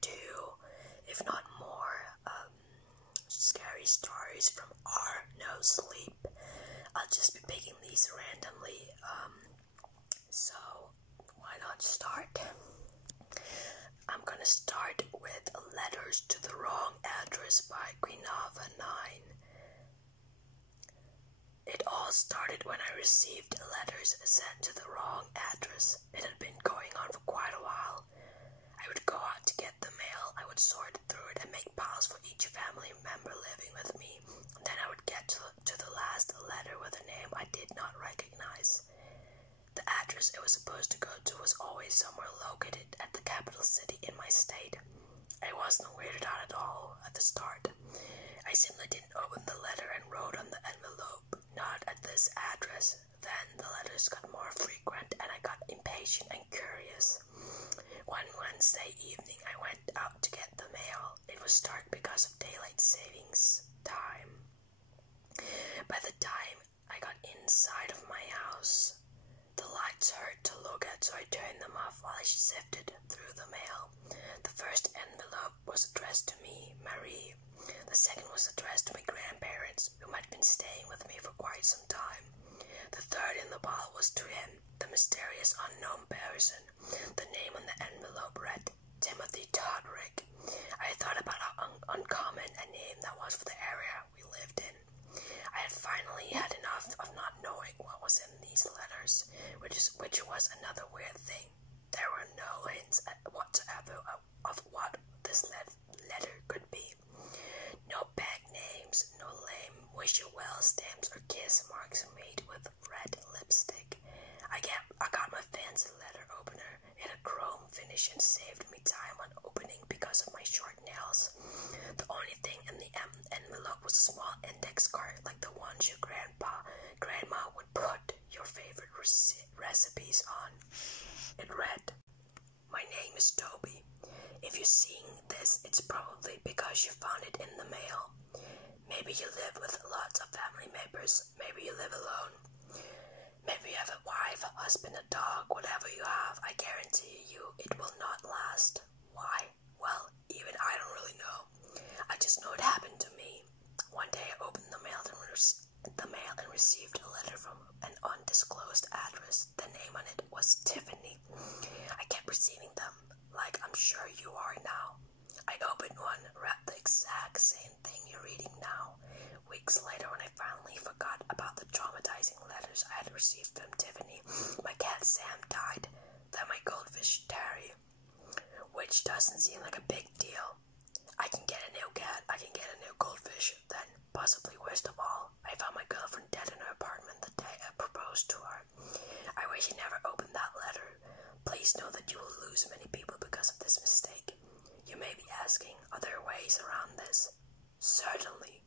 2, if not more, scary stories from our No Sleep. I'll just be picking these randomly, so why not start? I'm gonna start with Letters to the Wrong Address by Queenava9. It all started when I received letters sent to the wrong address. It had been going on for quite a while. I would go out to get the mail, I would sort through it and make piles for each family member living with me. Then I would get to the last letter with a name I did not recognize. The address it was supposed to go to was always somewhere located at the capital city in my state. I wasn't weirded out at all at the start. I simply didn't open the letter and wrote on the envelope, "Not at this address." Then the letters got more frequent and I got impatient and curious. One Wednesday evening I went out to get the mail. It was dark because of daylight savings time. By the time I got inside of my house, the lights hurt to look at, so I turned them off while I sifted through the mail. The first envelope was addressed to me, Marie. The second was addressed to my grandparents, who had been staying with me for quite some time. The third in the pile was to him, the mysterious unknown person. The name on the envelope read Timothy Todrick. I thought about how uncommon a name that was for the area we lived in. I had finally had enough of not knowing what was in these letters, which was another weird thing. There were no hints whatsoever of what this letter could be. No bag names, no lame wish-you-well stamps or kiss marks made with red lipstick. I got my fancy letter opener. It had a chrome finish and saved me time on opening because of my short nails. The only thing in the envelope was a small index card like the ones your grandma would put your favorite recipes on. It read, "My name is Toby. If you're seeing this, it's probably because you found it in the mail. Maybe you live with lots of family members. Maybe you live alone. Maybe you have a wife, a husband, a dog, whatever you have. I guarantee you it will not last. Why? Well, even I don't really know. I just know it happened to me. One day I opened the mail and received a letter from an undisclosed address. The name on it was Tiffany. I kept receiving them, like I'm sure you are now. I opened one, read the exact same thing you're reading now. Weeks later, when I finally forgot about the traumatizing letters I had received from Tiffany, my cat Sam died, then my goldfish Terry, which doesn't seem like a big deal. I can get a new cat, I can get a new goldfish, then, possibly worst of all, I found my girlfriend dead in her apartment the day I proposed to her. I wish I never opened that letter. Please know that you will lose many people because of this mistake. You may be asking, are there ways around this? Certainly.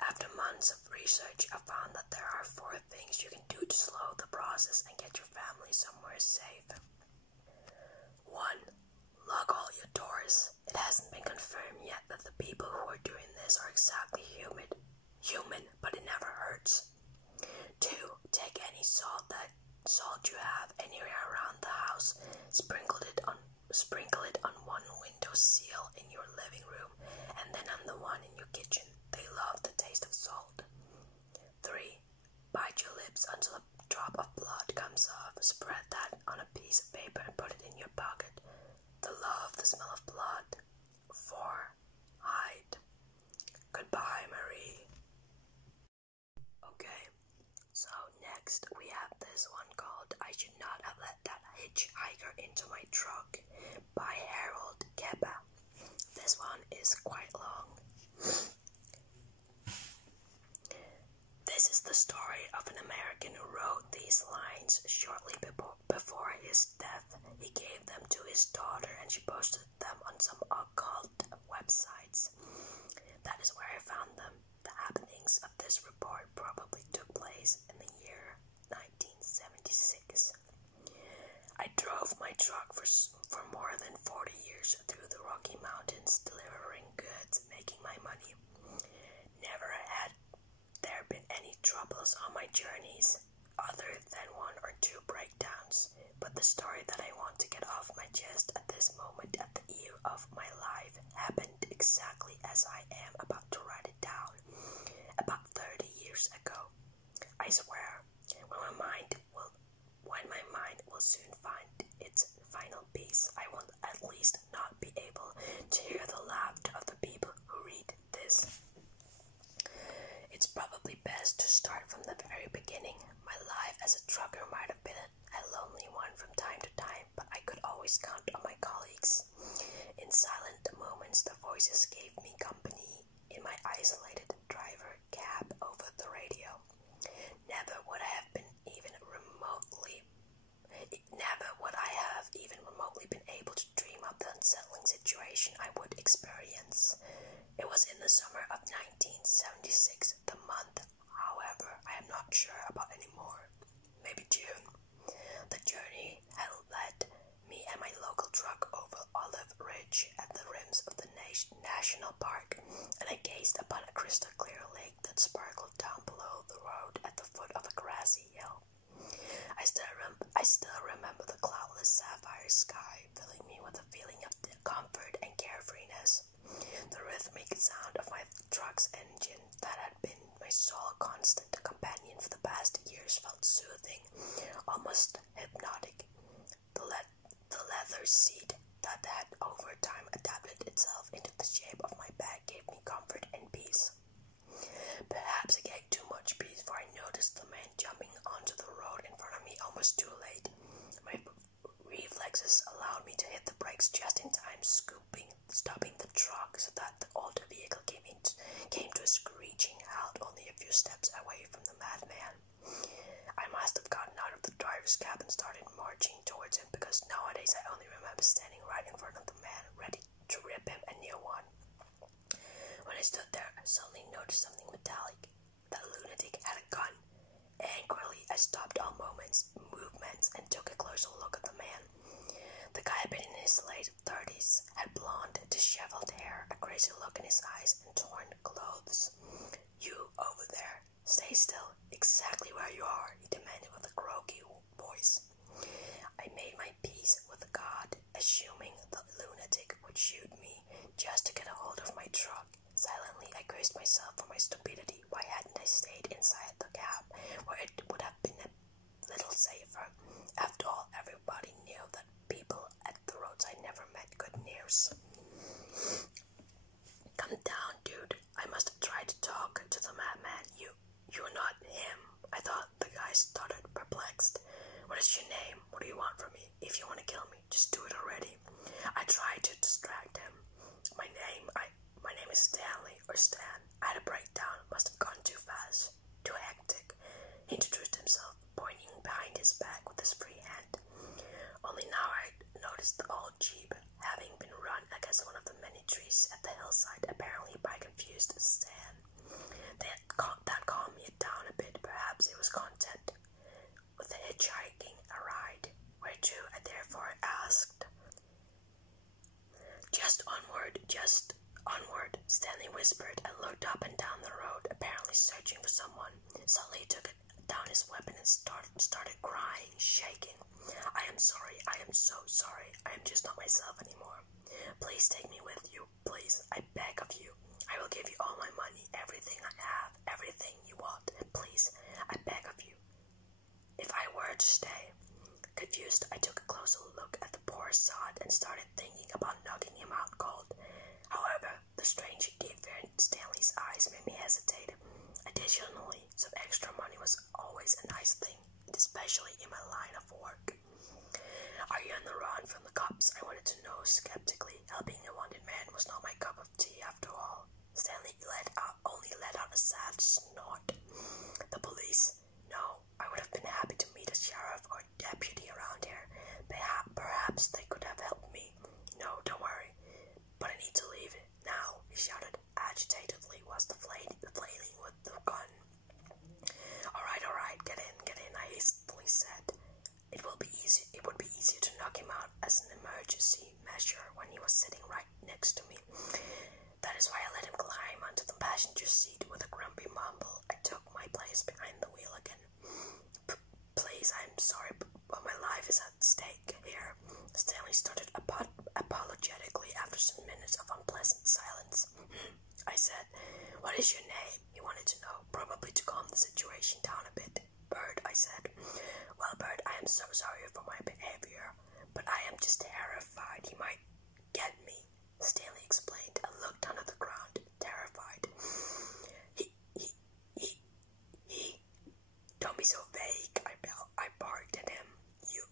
After months of research, I found that there are 4 things you can do to slow the process and get your family somewhere safe. 1. Lock all your doors. It hasn't been confirmed yet that the people who are doing this are exactly human, but it never hurts. 2. Take any salt you have anywhere around the house, sprinkle it on one window sill in your living room, and then on the one in your kitchen. They love the taste of salt. 3. Bite your lips until a drop of blood comes off. Spread that on a piece of paper and put it in your pocket. They love the smell of blood. 4. Hide. Goodbye, Marie. Okay, so next we have this one called "I Should Not Have Let That Hitchhiker Into My Truck" by Harold Keba. This one is quite long. This is the story of an American who wrote these lines shortly before his death. He gave them to his daughter and she posted them on some occult websites. That is where I found them. The happenings of this report probably took place in the year 1976. I drove my truck for more than 40 years through the Rocky Mountains, delivering goods, making my money. Never had there been any troubles on my journeys, other than 1 or 2 breakdowns. But the story that I want to get off my chest at this moment at the of my life happened exactly as I am about to write it down. About 30 years ago. I swear, when my mind will soon find its final peace, I will at least not be able to hear the laughter of the people who read this. It's probably best to start from the very beginning. My life as a trucker might have been a lonely one from time to time, but I could always count on my colleagues. In silent moments, the voices gave me company in my isolated driver cab over the radio. Never would I have even remotely been able to dream of the unsettling situation I would experience. It was in the summer of 1976, the month, however, I am not sure about anymore. Maybe June. The journey had led me and my local truck over Olive Ridge at the rims of the national park, and I gazed upon a crystal clear lake that sparkled down below the road at the foot of a grassy hill. I still remember the cloudless sapphire sky filling me with a feeling of comfort and carefreeness. The rhythmic sound of my truck's engine that had been my sole constant companion for the past years felt soothing, almost hypnotic. The leather seat that had over time adapted itself into the shape of my back gave me comfort and peace. Perhaps I gave too much peace, for I noticed the man jumping onto the road in front of me almost too late. My reflexes allowed me to hit the brakes just in time, stopping the truck so that the older vehicle came to a screeching halt only a few steps away from the madman. I must have gotten out of the driver's cab and started marching towards him, because nowadays I only remember standing right in front of the man, ready to rip him a new one. When I stood there, I suddenly noticed something metallic. That lunatic had a gun. Angrily, I stopped all movements and took a closer look at the man. The guy had been in his late 30s, had blonde, disheveled hair, a crazy look in his eyes, and torn clothes. "You, over there, stay still, exactly where you are," he demanded with a croaky voice. I made my peace with God, assuming the lunatic would shoot me just to get a hold of my truck. Silently, I cursed myself for my stupidity. Why hadn't I stayed inside the cab, where it would have been a little safer? After all, everybody knew that people at the roadside never met good news. "Come down, dude. I must have tried to talk to the madman. You're not him." I thought the guy stuttered, perplexed. "What is your name? What do you want from me? If you want to kill me, just do it already." I tried to distract him. My name is Stanley, or Stan. I had a breakdown, must have gone too fast, too hectic. He introduced himself, pointing behind his back with his free hand. Only now I noticed the old Jeep having been run against one of the many trees at the hillside, apparently by a confused Stan. That calmed me down a bit. Perhaps he was content with hitchhiking a ride. "Where to?" I therefore asked. Just onward," Stanley whispered, and looked up and down the road, apparently searching for someone. Suddenly he took down his weapon and started crying, shaking. I am so sorry. I am just not myself anymore. Please take me with you. Please, I beg of you. I will give you all my money, everything I have, everything you want. Please, I beg of you. If I were to stay." Confused, I took a closer look at the poor sod and started thinking about knocking him out cold. However, the strange deep fear in Stanley's eyes made me hesitate. Additionally, some extra money was always a nice thing, especially in my line of work. "Are you on the run from the cops?" I wanted to know skeptically. Helping a wanted man was not my cup of tea after all. Stanley only let out a sad snort. "The police? No, I would have been happy to meet a sheriff or deputy around here. Perhaps they could have helped me. No, don't worry. But I need to leave now," he shouted agitatedly, whilst flailing with the gun. All right, get in, I hastily said. It would be easier to knock him out as an emergency measure when he was sitting right next to me. That is why I let him climb onto the passenger seat. With a grumpy mumble, I took my place behind the wheel again. "Please, I'm sorry, but my life is at stake here." Stanley started apologetically after some minutes of unpleasant silence. I said, "What is your name?" He wanted to know, probably to calm the situation down a bit. "Bird," I said. "Well, Bird, I am so sorry for my behavior, but I am just terrified he might get me," Stanley explained and looked down at the ground, terrified. He, don't be so vague, I barked at him. "You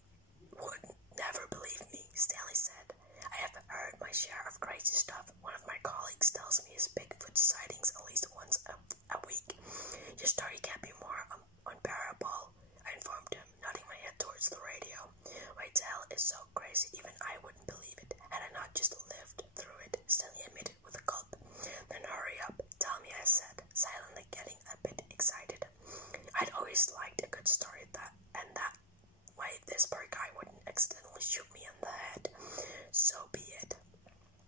would never believe me," Stanley said. "I have heard my share of crazy stuff. One of my colleagues tells me his Bigfoot sightings at least once a week. Your story can't be more unbearable," I informed him, nodding my head towards the radio. "My tale is so crazy even I wouldn't believe it had I not just lived through it," Stanley admitted with a gulp. "Then hurry up, tell me," I said, silently getting a bit excited. I'd always liked a good story and that way this poor guy wouldn't accidentally shoot me in the head. So be it.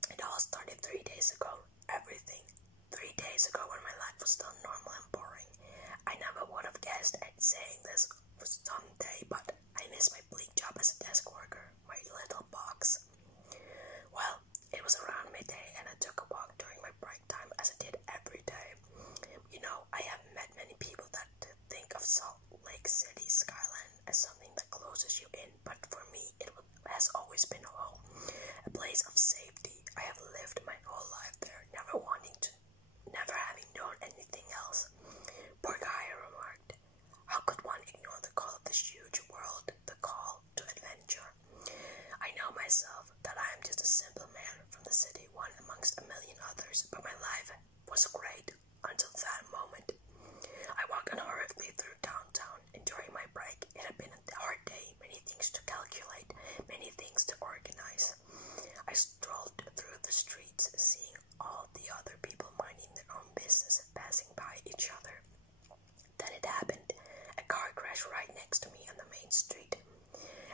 It all started 3 days ago. Everything. 3 days ago when my life was still normal and boring. I never would have guessed at saying this someday, but I miss my bleak job as a desk worker, my little box. Well, it was around midday and I took a walk during my break time as I did every day. You know, I have met many people that think of Salt Lake City skyline as something that closes you in, but for me it has always been home, a place of safety. I have lived my whole life there, never having known anything else. "Poor guy," I remarked. "How could one ignore the call of this huge world, the call to adventure? I know myself that I am just a simple man from the city, one amongst a million others, but my life was great until that moment." I walked unhurriedly through downtown, enjoying my break. It had been a hard day, many things to calculate, many things to organize. I strolled through the streets, seeing all the other people minding their own business, passing by each other. Then it happened. A car crashed right next to me on the main street.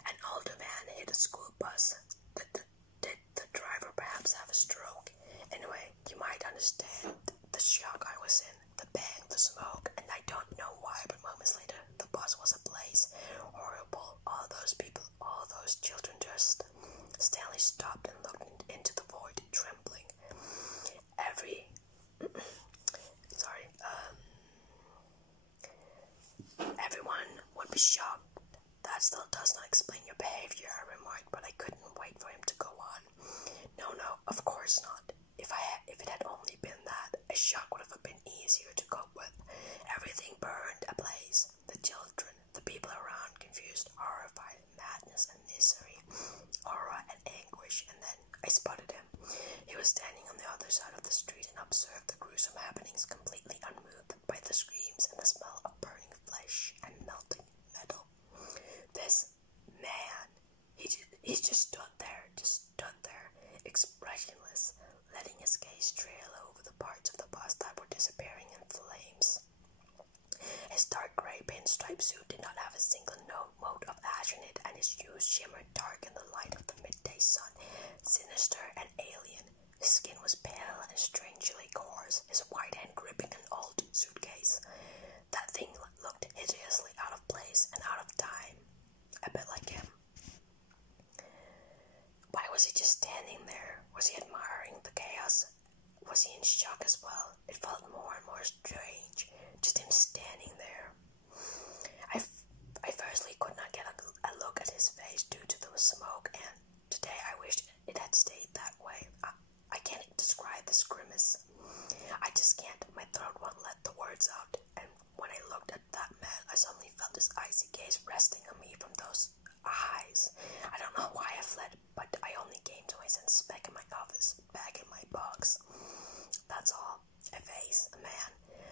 An older man hit a school bus. Did the driver perhaps have a stroke? Anyway, you might understand the shock I was in, the bang, the smoke, and I don't know why, but moments later, the bus was ablaze. Horrible. All those people, all those children just... Stanley stopped and looked into the void, trembling. Everyone would be shocked. That still does not explain your behavior, I remarked, but I couldn't wait for him to go on. No, of course not. If it had only been that, a shock would have been easier to cope with. Everything burned ablaze. The children, the people around, confused, horrified, madness and misery, horror and anguish, and then I spotted him. He was standing on the other side of the street and observed the gruesome happenings completely unmoved by the screams and the smell of burning flesh and melting metal. This man, he just stood there, expressionless, letting his gaze trail over the parts of the bus that were disappearing in flames. His dark gray pinstripe suit did not have a single mote of ash in it, and his shoes shimmered dark in the light of the midday sun, sinister and alien. His skin was pale and strangely coarse, his white hand gripping an old suitcase. That thing looked hideously out of place and out of time, a bit like him. Why was he just standing there? Was he admiring the chaos? Was he in shock as well? It felt more and more strange, just him standing there. I firstly could not get a look at his face due to the smoke, and today I wished it had stayed that way. I can't describe this grimace. I just can't. My throat won't let the words out, and when I looked at that man, I suddenly felt his icy gaze resting on me from those eyes. I don't know why I fled, but I only came to my senses back in my office, back in my box. That's all. A face, a man.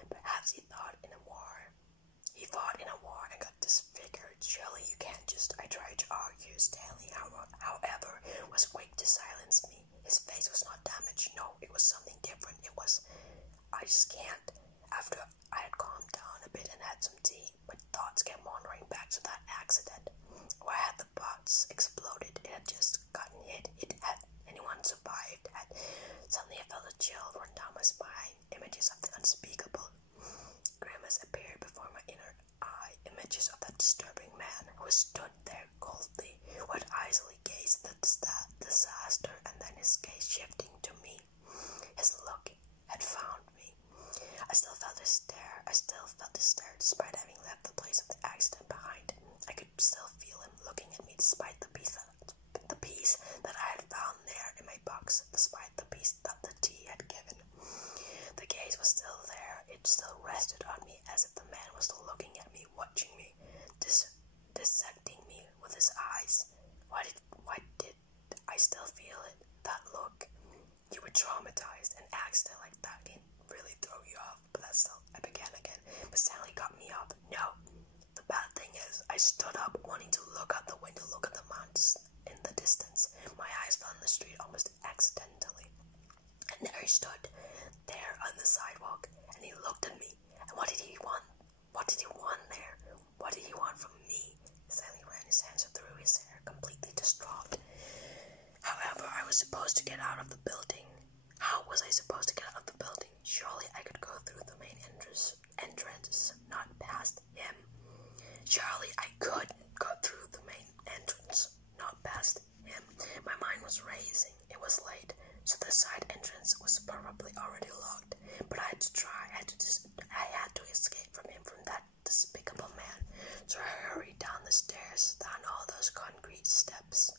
Perhaps he fought in a war and got disfigured. Surely you can't just... I tried to argue. Stanley, however, was quick to silence me. His face was not damaged. No, it was something different. I just can't. After I had calmed down a bit and had some tea, my thoughts kept wandering back to that accident. Why had the box exploded? It had just gotten hit. Had anyone survived? Suddenly I felt a chill run down my spine. Images of the unspeakable grimace appeared before my inner eye. Images of that disturbing man who stood there coldly, would easily gaze at the disaster and then his gaze shifting to me. His look had found me. I still felt his stare despite having left the place of the accident behind. I could still feel him looking at me despite the piece that I had found there in my box, despite the piece that the tea had given. The gaze was still there. It still rested on me as if the man was still looking at me, watching me, dissecting me with his eyes. Why did I still feel it? That look. You were traumatized. An accident like that can really throw you off. But that's still, I began again. But Stanley got me up. No. The bad thing is, I stood up, wanting to look out the window, look at the mountains in the distance. My eyes fell on the street almost accidentally. And there he stood, there on the sidewalk, and he looked at me. And what did he want? What did he want there? What did he want from me? Stanley ran his hands through his hair, completely distraught. However, I was supposed to get out of the building. How was I supposed to get out of the building? Surely I could go through the main entrance, not past him. Surely I could go through the main entrance, not past him. My mind was racing. It was late, so the side entrance was probably already locked. But I had to try. I had to escape from him, from that despicable man. So I hurried down the stairs, down all those concrete steps.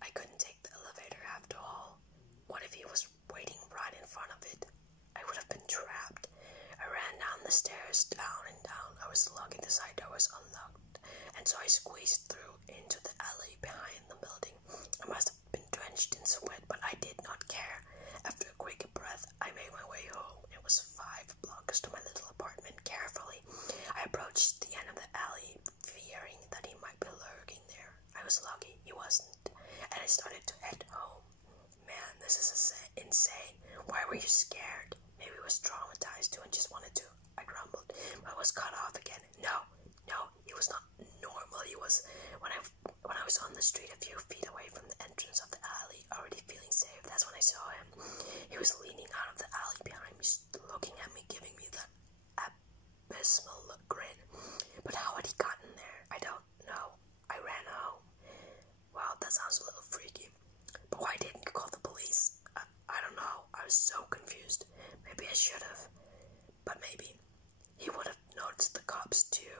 I couldn't take the elevator after all. What if he was waiting right in front of it? I would have been trapped. I ran down the stairs, down and down. I was lucky the side door was unlocked, and so I squeezed through into the alley behind the building. I must have been drenched in sweat, but I did not care. After a quick breath, I made my way home. It was 5 blocks to my little apartment. Carefully, I approached the end of the alley, fearing that he might be lurking there. I was lucky he wasn't, and I started to head home. Man, this is insane. Why were you scared? Maybe I was traumatized too and just wanted to. I grumbled, but I was cut off again. No, he was not normal. He was, when I was on the street a few feet away from the entrance of the alley, already feeling safe, that's when I saw him. He was leaning out of the alley behind me, looking at me, giving me that abysmal grin. But how had he gotten there? I don't know. I ran home. Wow, that sounds a little freaky. But why didn't you call the police? I don't know. I was so confused. Maybe I should have. But maybe he would have noticed the cops too.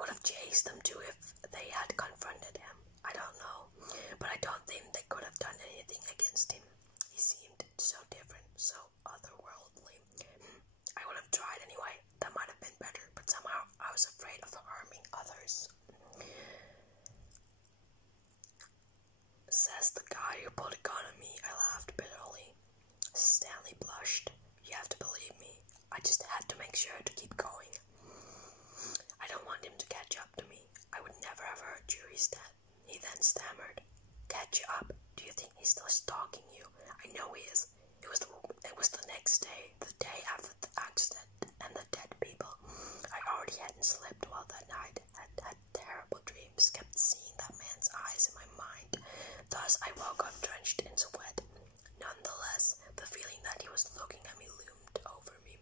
Would have chased them too if they had confronted him. I don't know. But I don't think they could have done anything against him. He seemed so different, so otherworldly. I would have tried anyway. That might have been better. But somehow I was afraid of harming others. Says the guy who pulled a gun on me. I laughed bitterly. Stanley blushed. You have to believe me. I just had to make sure to keep going. I don't want him to catch up to me. I would never have hurt you, he then stammered. Catch up? Do you think he's still stalking you? I know he is. It was the next day, the day after the accident and the dead people. I already hadn't slept well that night. Had terrible dreams, kept seeing that man's eyes in my mind. Thus, I woke up drenched in sweat. Nonetheless, the feeling that he was looking at me loomed over me.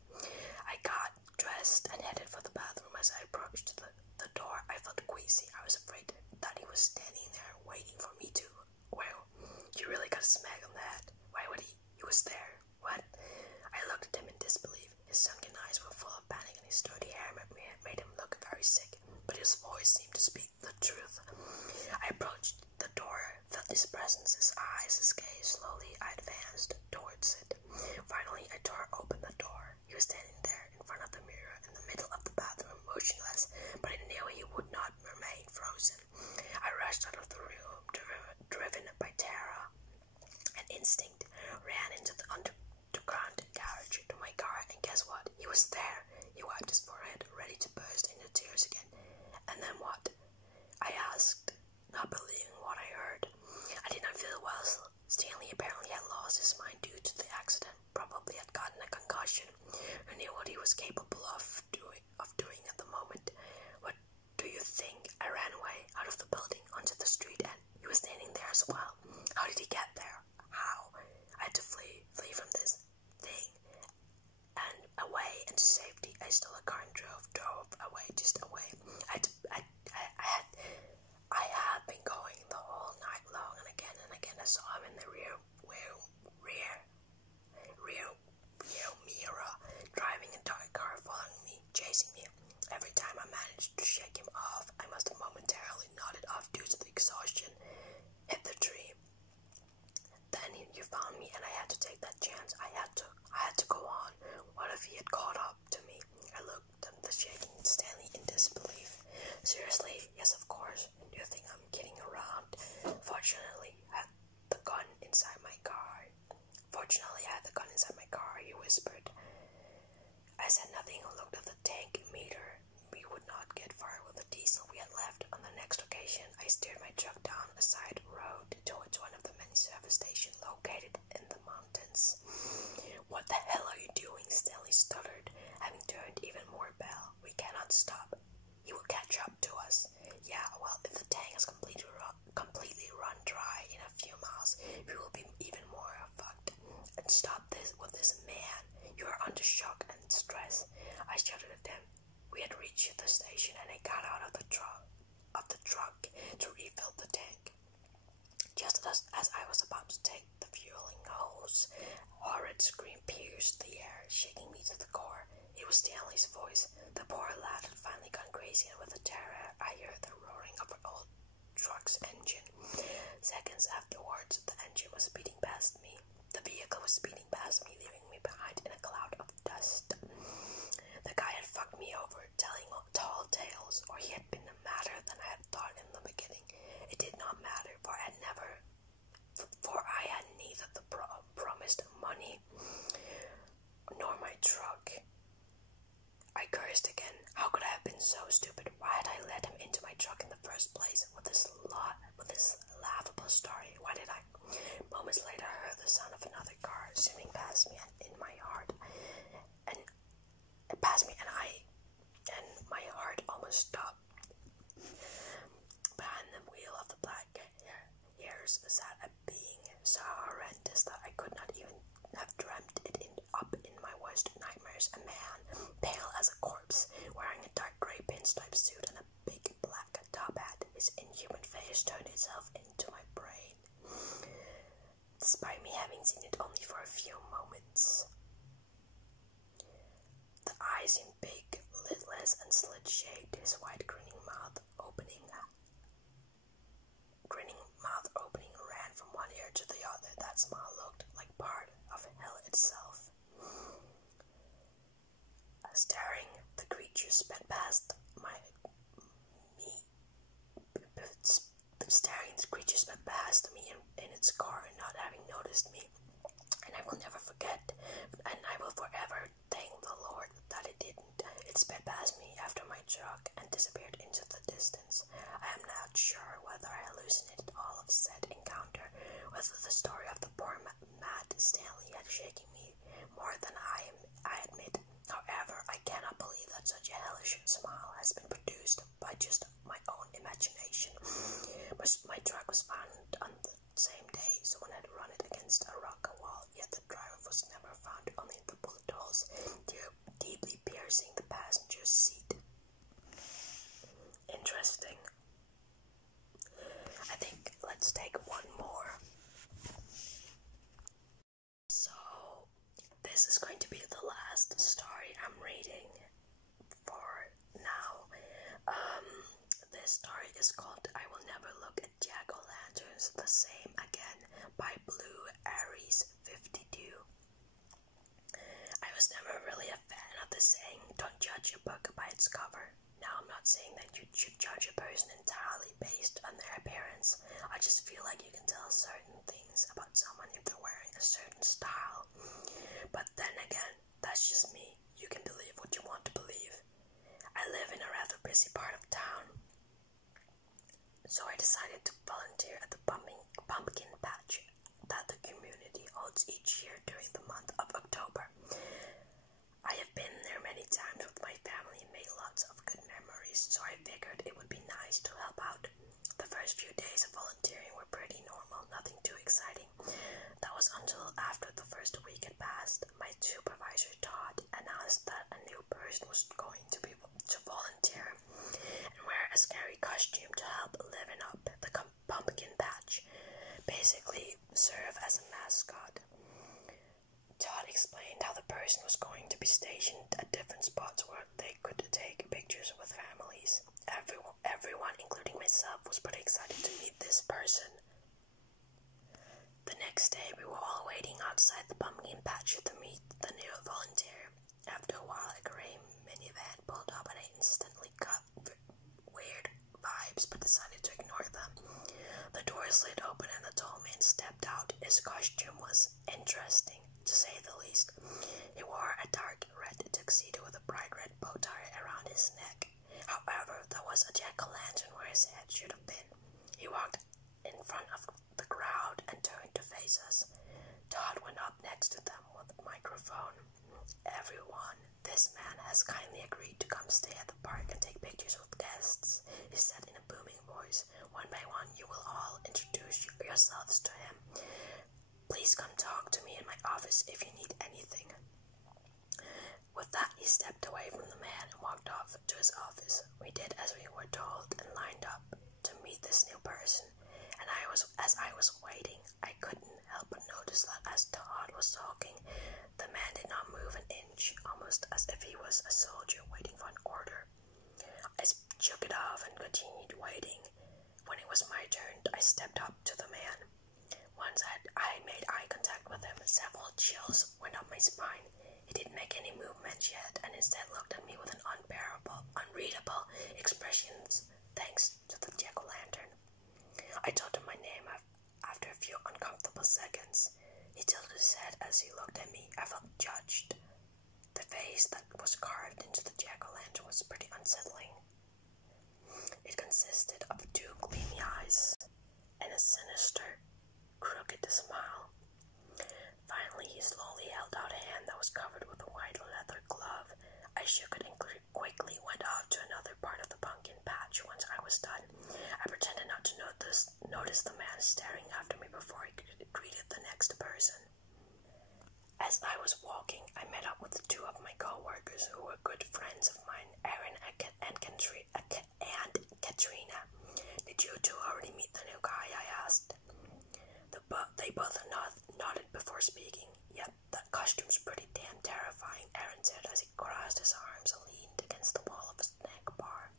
I got dressed and headed for the bathroom. As I approached the door, I felt queasy. I was afraid that he was standing there waiting for me to. Well, you really got a smack on the head. Why would he? He was there. What? I looked at him in disbelief. His sunken eyes were full of panic, and his dirty hair made him look very sick. But his voice seemed to speak the truth. I approached the door, felt his presence, his eyes, his gaze. Slowly, I advanced towards it. Finally, I tore open the door. He was standing there in front of the mirror in the middle of the bathroom, motionless, but I knew he would not remain frozen. I rushed out of the room, driven by terror and instinct, ran into the underground garage to my car, and guess what? He was there. He wiped his forehead, ready to burst into tears again. And then what? I asked, not believing what I heard. I did not feel well. Stanley apparently had lost his mind due to the accident, probably had gotten a concussion. Who knew what he was capable of doing at the moment? What hands. I had to go on. What if he had caught up to me? I looked at the shaking Stanley in disbelief. Seriously? Yes, of course. Do you think I'm kidding around? Fortunately, I had the gun inside my car. He whispered. I said nothing and looked at the tank meter. We would not get far with the diesel we had left. On the next occasion, I steered my truck down a side road towards one of the many service stations located in the mountains. What the hell are you doing? Stanley stuttered, having turned even more pale. We cannot stop. He will catch up to us. Yeah, well, if the tank is completely run dry in a few miles, we will be even more fucked. And stop this with this man. You are under shock and stress. I shouted at him. We had reached the station and I got out of the truck to refill the tank. Just as I was about to take the fueling hose, a horrid scream pierced the air, shaking me to the core. It was Stanley's voice. The poor lad had finally gone crazy, and with a terror I heard the roaring of an old truck's engine. Seconds afterwards, the engine was speeding past me. The vehicle was speeding past me, leaving me behind in a cloud of dust. The guy had fucked me over, telling tall tales, or he had been madder than I had thought in the beginning. It did not matter, for I had neither the promised money nor my truck. I cursed again. How could I have been so stupid? Why had I let him into my truck in the first place with this laughable story? Why did I? Moments later, I heard the sound of another car zooming past me, and in my heart, and my heart almost stopped. Behind the wheel of the black hairs sat a being so horrendous that I could not even have dreamt it up in my worst nightmares. A man, pale as a corpse, wearing a dark grey pinstripe suit and a big black top hat. His inhuman face turned itself into my brain, despite me having seen it only for a few moments. The eyes seemed big, lidless, and slit-shaped, his wide grinning mouth opening ran from one ear to the other. That smile looked like part of hell itself. Staring, the creature sped past me in its car, not having noticed me. And I will never forget, and I will forever thank the Lord that it didn't. It sped past me after my truck and disappeared into the distance. I am not sure whether I hallucinated all of said encounter, whether the story of the poor mad Stanley had shaken me more than I admit. However, I cannot believe that such a hellish smile has been produced by just my own imagination. My truck was found on the same day. Someone had run it against a rock wall, yet the driver was never found, only the bullet holes deeply piercing the passenger's seat. Interesting. I think let's take one more. So, this is going to be the last story I'm reading for now. This story is called I Will Never Look at Jackolanterns the Same Again by Blue Aries 52. I was never really a fan of the saying, don't judge a book by its cover. Now, I'm not saying that you should judge a person entirely based on their appearance. I just feel like you can tell certain things about someone if they're wearing a certain style. But then again, that's just me. You can believe what you want to believe. I live in a rather busy part of town, so I decided to volunteer at the pumpkin patch that the community holds each year during the month of October. I have been there many times with my family and made lots of good memories, so I figured it would be nice to help out. The first few days of volunteering were pretty normal, nothing too exciting. That was until after the first week had passed. My supervisor, Todd, announced that a new person was going to volunteer and wear a scary costume to help liven up the pumpkin patch, basically serve as a mascot. Todd explained how the person was going to be stationed at different spots where they could take pictures with families. Everyone, including myself, was pretty excited to meet this person. The The next day, we were all waiting outside the pumpkin patch to meet the new volunteer. After a while, a gray minivan pulled up and I instantly got weird vibes but decided to ignore them. The door slid open and a tall man stepped out. His costume was interesting, to say the least. He wore a dark red tuxedo with a bright red bow tie around his neck. However, there was a jack-o'-lantern where his head should have been. He walked in front of the crowd and turned to face us. Todd went up next to them with a microphone. "Everyone, this man has kindly agreed to come stay at the park and take pictures with guests," he said in a booming voice. "One by one, you will all introduce yourselves to him. Please come talk to me in my office if you need anything." With that, he stepped away from the man and walked off to his office. We did as we were told and lined up to meet this new person. And as I was waiting, I couldn't help but notice that as Todd was talking, the man did not move an inch, almost as if he was a soldier waiting for an order. I shook it off and continued waiting. When it was my turn, I stepped up to the man. Once I made eye contact with him, several chills went up my spine. He didn't make any movements yet, and instead looked at me with an unreadable expressions, thanks to the jack-o'-lantern. I told him my name after a few uncomfortable seconds. He tilted his head as he looked at me. I felt judged. The face that was carved into the jack-o'-lantern was pretty unsettling. It consisted of 2 gleamy eyes and a sinister, crooked smile. Finally, he slowly held out a hand that was covered with a white leather glove. I shook it and quickly went off to another part of the pumpkin patch. Once I was done, I pretended not to notice the man staring after me before I greeted the next person. As I was walking, I met up with 2 of my co-workers who were good friends of mine, Aaron and Katrina. "Did you 2 already meet the new guy?" I asked. They both nodded before speaking. "Yep, that costume's pretty damn terrifying," Aaron said as he crossed his arms and leaned against the wall of a snack bar.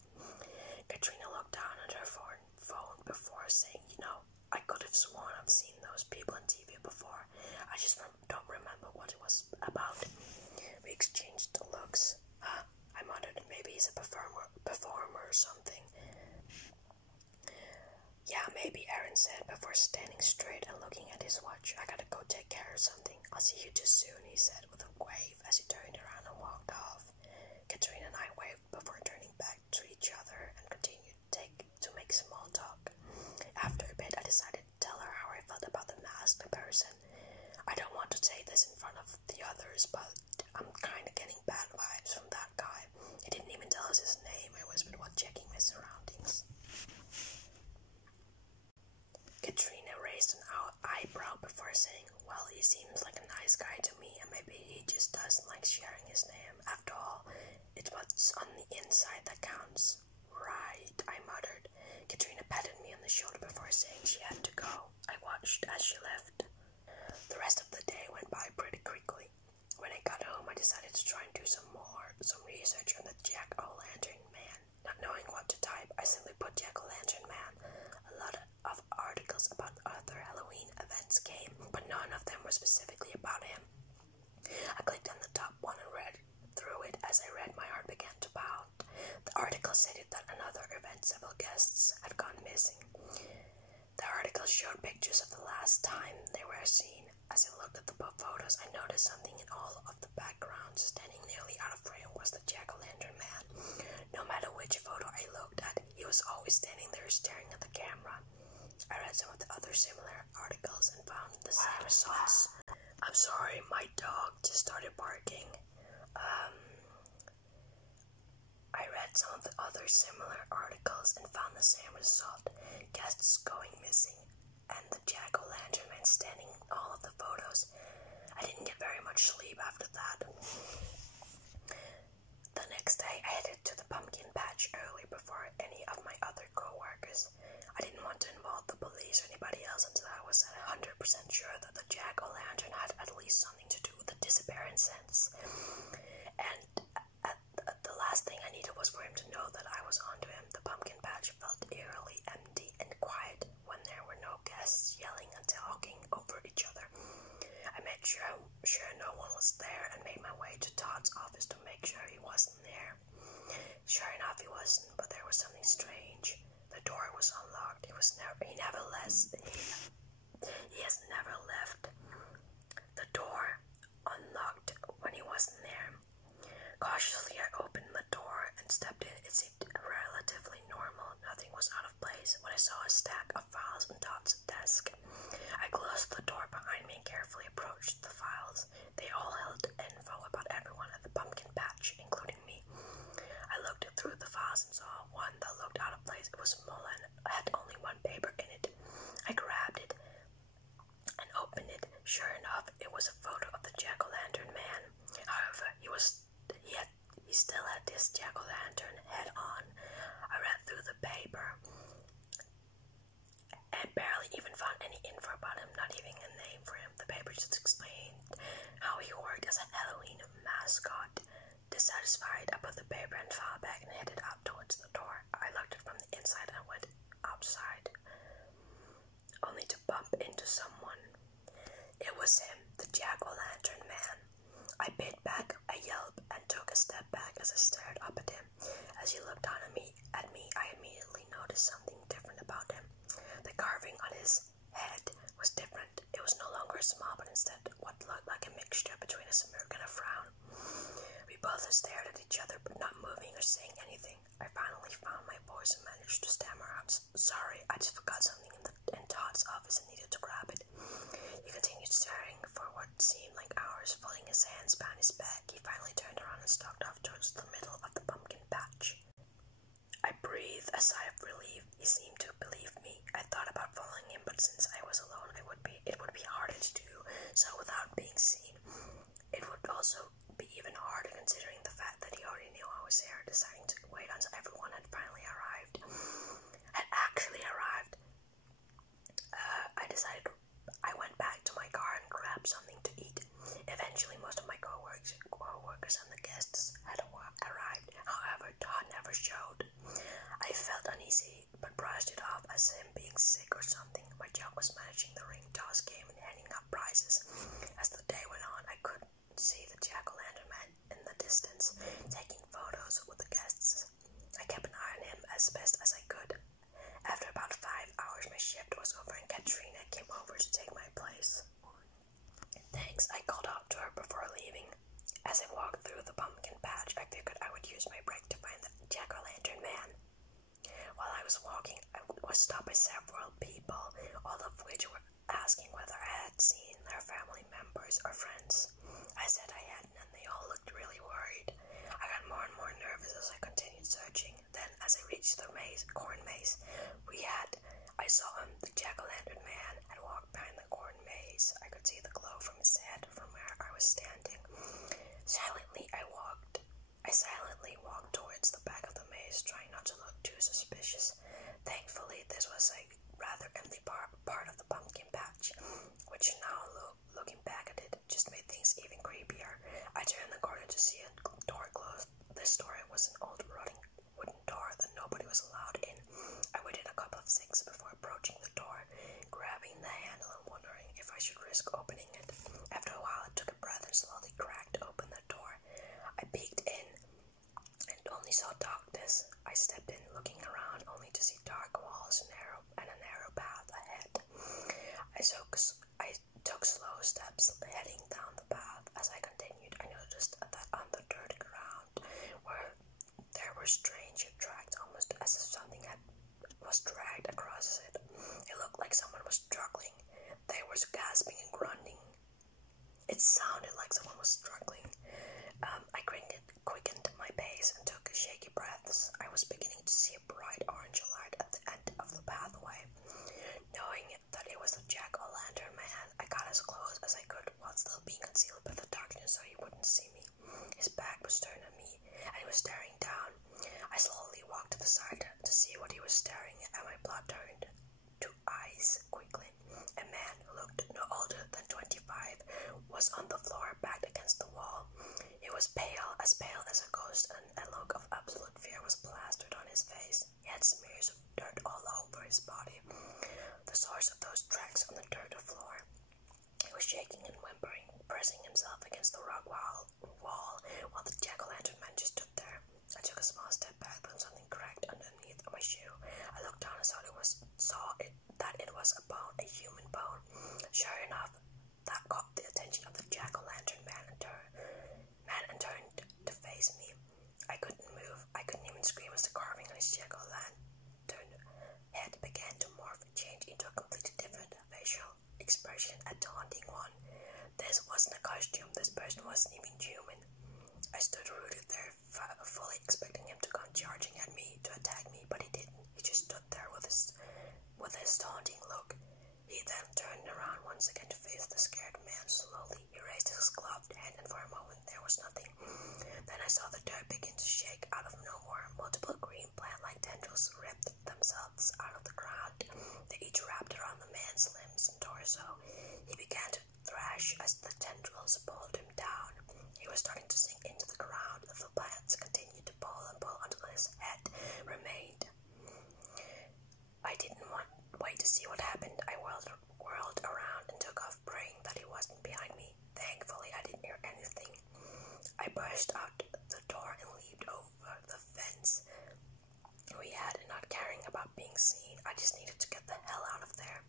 Katrina looked down at her phone before saying, "I could have sworn I've seen those people on TV before. I just don't remember what it was about." We exchanged looks. I muttered, "Maybe he's a performer or something." "Yeah, maybe," Aaron said before standing straight and looking at his watch. "I gotta go take care of something. I'll see you 2 soon," he said with a wave as he turned around and walked off. Katrina and I waved before turning back to each other and continued to make small talk. After a bit, I decided to tell her how I felt about the masked person. I don't want to say this in front of the others, but I'm kinda getting bad vibes from that guy. He didn't even tell us his name, I whispered while checking my surroundings. Katrina raised an eyebrow before saying, "Well, he seems like a nice guy to me, and maybe he just doesn't like sharing his name. After all, it's what's on the inside that counts." "Right," I muttered. Katrina patted me on the shoulder before saying she had to go. I watched as she left. The rest of the day went by pretty quickly. When I got home, I decided to try and do some research on the Jack-o'-lantern man. Not knowing what to type, I simply put Jack-o'-lantern man. A lot of articles about other Halloween events came, but none of them were specifically about him. I clicked on the top one and read through it. As I read, my heart began to pound. The article stated that another event several guests had gone missing. The article showed pictures of the last time they were seen. As I looked at the photos, I noticed something in all of the backgrounds. Standing nearly out of frame was the jack-o'-lantern man. No matter which photo I looked at, he was always standing there staring at the camera. I read some of the other similar articles and found the same results. I'm sorry, my dog just started barking. I read some of the other similar articles and found the same result. Guests going missing and the jack-o'-lantern man standing in all of the photos. I didn't get very much sleep after that. The next day, I headed to the pumpkin patch early before any of my other co-workers. I didn't want to involve the police or anybody else until I was 100% sure that the jack-o'-lantern had at least something to do with the disappearance. And the last thing I needed was for him to know that I was onto him. The pumpkin patch felt eerily empty and quiet when there were no guests yelling and talking over each made sure no one was there and made my way to Todd's office to make sure he wasn't there. Sure enough, he wasn't, but there was something strange. The door was unlocked. He has never left the door unlocked when he wasn't there. Cautiously, I opened the door and stepped in. It seemed relatively normal. Nothing was out of place when I saw a stack of files on Todd's desk. I closed the door behind me and carefully approached the files. They all held info about everyone at the pumpkin patch, including me. I looked through the files and saw one that looked out of place. It was small and had only one paper in it. I grabbed it and opened it. Sure enough, it was a photo of the Jack-o'-lantern man. However, he still had this jack-o'-lantern head on. I read through the paper and barely even found any info about him, not even a name for him. The paper just explained how he worked as a Halloween mascot. Dissatisfied, I put the paper and file back and headed out towards the door. I locked it from the inside and went outside, only to bump into someone. It was him, the Jack-o'-lantern man. I bit back a yelp and took a step back as I stared up at him. As he looked down at me, I immediately noticed something different about him. The carving on his head was different. It was no longer a smile, but instead what looked like a mixture between a smirk and a frown. We both stared at each other, but not moving or saying anything. I finally found my voice and managed to stammer out, "Sorry, I just forgot something in Todd's office and needed to grab it." He continued staring for what seemed like hours, folding his hands behind his back. He finally turned around and stalked off towards the middle of the pumpkin patch. I breathed a sigh of relief. He seemed to believe me. I thought about following him, but since I was alone, it would be harder to do so without being seen. It would also be even harder considering the fact that he already knew I was there, deciding to wait until everyone had finally arrived. I went back to my car and grabbed something to eat. Eventually, most of my co-workers and the guests had arrived. However, Todd never showed. I felt uneasy, but brushed it off as him being sick or something. My job was managing the ring toss game and handing out prizes. As the day went on, I could see the Jack-o'-lantern man in the distance, taking photos with the guests. I kept an eye on him as best as I could. After about 5 hours, my shift was over and Katrina came over to take my place. "Thanks," I called out to her before leaving. As I walked through the pumpkin patch, I figured I would use my break to find the Jack-o'-lantern man. While I was walking, I was stopped by several people, all of which were asking whether I had seen their family members or friends. I said I hadn't, and they all looked really worried. I got more and more nervous as I continued searching. Then, as I reached the corn maze I saw him. The Jack-o'-lantern man had walked behind the corn maze. I could see the glow from his head from where I was standing. I silently walked towards the back of the maze, trying not to look too suspicious. Thankfully, this was a rather empty part of the pumpkin patch, which now, looking back at it, just made things even creepier. I turned the corner to see a door closed. This door was an old rotting wooden door that nobody was allowed in. I waited a couple of seconds before approaching the door, grabbing the handle and wondering if I should risk opening it. After a while, I took a breath and slowly cracked open the door. I peeked in and only saw darkness. I stepped in, looking around, only to see dark walls and a narrow path ahead. I took slow steps heading down the path. As I continued, I noticed that on the dirt ground there were strange tracks, almost as if something was dragged across it. It looked like someone was struggling. They were gasping and grunting. It sounded like someone was struggling. I quickened my pace and took shaky breaths. I was beginning to see a bright orange light at the end of the pathway. Knowing that it was the Jack-o'-lantern man, I got as close as I could while still being concealed by the darkness so he wouldn't see me. His back was turned at me, and he was staring down. I slowly walked to the side to see what he was staring at, and my blood turned to ice quickly. A man who looked no older than 25 was on the floor, backed against the wall. He was pale as a ghost, and a look of absolute fear was plastered on his face. He had smears of dirt all over his body, the source of those tracks on the dirt floor. He was shaking and whimpering, pressing himself against the rock wall while the jack-o'-lantern man just stood there. I took a small step back when something cracked underneath my shoe. I looked down and saw that it was a bone, a human bone. Sure enough, that caught the attention of the jack-o'-lantern man and turned to face me. I couldn't move. I couldn't even scream as the carving on his jack-o'-lantern head began to morph and change into a completely different facial expression, a taunting one. This wasn't a costume. This person wasn't even human. I stood rooted there, fully expecting him to come charging at me, to attack me, but he didn't. He just stood there with his taunting look. He then turned around once again to face the scared man slowly. He raised his gloved hand, and for a moment there was nothing. Then I saw the dirt begin to shake out of nowhere. Multiple green plant-like tendrils ripped themselves out of the ground. They each wrapped around the man's limbs and torso. He began to thrash as the tendrils pulled him down. He was starting to sink into the ground. The plants continued to pull and pull until his head remained. I didn't wait to see what happened. I whirled around and took off, praying that he wasn't behind me. Thankfully, I didn't hear anything. I burst out the door and leaped over the fence we had, not caring about being seen. I just needed to get the hell out of there.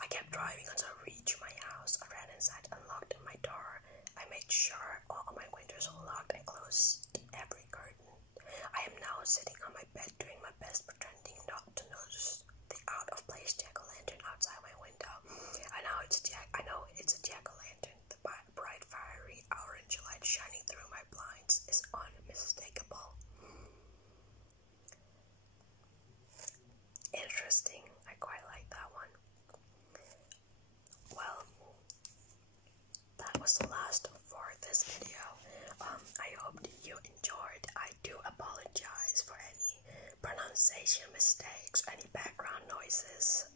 I kept driving until I reached my house. I ran inside, unlocked my door. I made sure all of my windows were locked and closed every curtain. I am now sitting on my bed doing my best, pretending not to notice the out-of-place jack-o'-lantern outside my window. I know it's a jack-o'-lantern. The bright, fiery orange light shining through my blinds is unmistakable. Interesting. I quite like that one. Well, that was the last for this video. I hope you enjoyed. I do apologize for any pronunciation mistakes, any background noises.